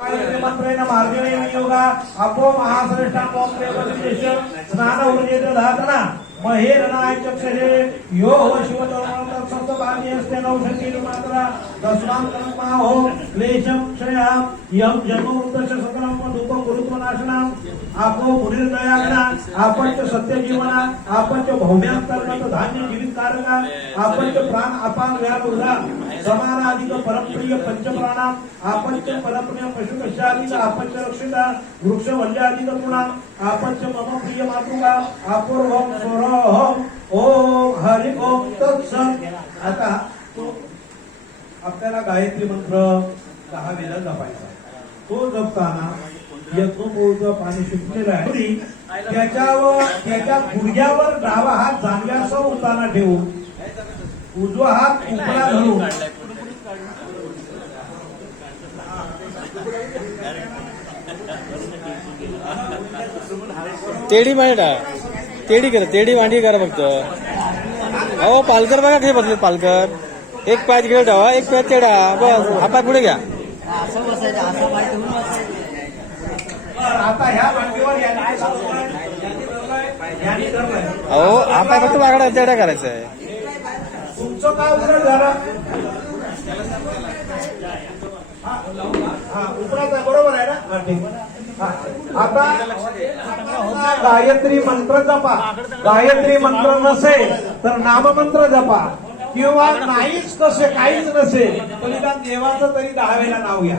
मंत्रेण मार्गणे अपो महाश्रेष्ठा स्नान ऊर्जेत धातना यो हो शिवतोमंत सप्तभाग्यस्ते नौषधी मात्रा. तस्मान्तरमाहो क्लेशं क्षया यं जन्मवृत्तस्य सकलं दुःखं गुरुत्वनाशनम् आपो मुनिर्दयागणा आपंच सत्य जीवना आपंच भौम्यांतर्गत धान्य जीवित कारका आपंच प्राण अपान व्यापुरा समानाधिक परमप्रिय पंचप्राणा आपंच परमप्रिय पशुकशाधिक आपंच रक्षिता वृक्ष वल्याधिक पुणा आपंच मम प्रिय मातृका अपूर्वम स्वरहम ओम हरि ओम तत्सत आता तो आपल्याला गायत्री मंत्र दहा वेळा जपायचा. तो जपताना यज्ञपोळचं पाणी शिंपलेलं आहे. त्याच्यावर त्याच्या गुडघ्यावर डावा हात जांभ्यासह उताना ठेवून उजवा हात उपरा धरून तेडी मांडा तेडी करा तेडी मांडी करा फक्त. अहो पालकर बघा कसे बसले पालकर एक पाय तिकडे ठेवा एक पाय तेडा बस हा पाय पुढे घ्या. अहो हा पाय फक्त वाकडा तेडा करायचा आहे उपराच बरोबर आहे ना? हा, ठीक. आता गायत्री मंत्र जपा. गायत्री मंत्र नसेल तर नाममंत्र जपा. किंवा नाहीच कसे काहीच नसेल तरी त्या देवाचं तरी दहा वेळा नाव घ्या.